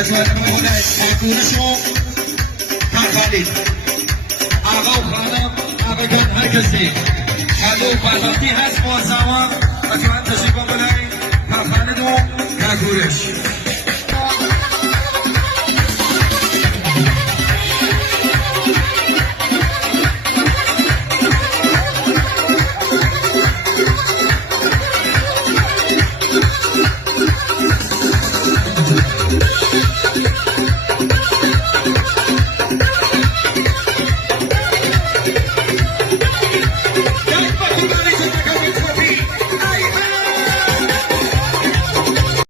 أجوال مولاي كورشو خالد آقا و خانم آقایان هر کسی حلو بازاتی هست موزاوان أجوال تشریف مولاي خالد و کورش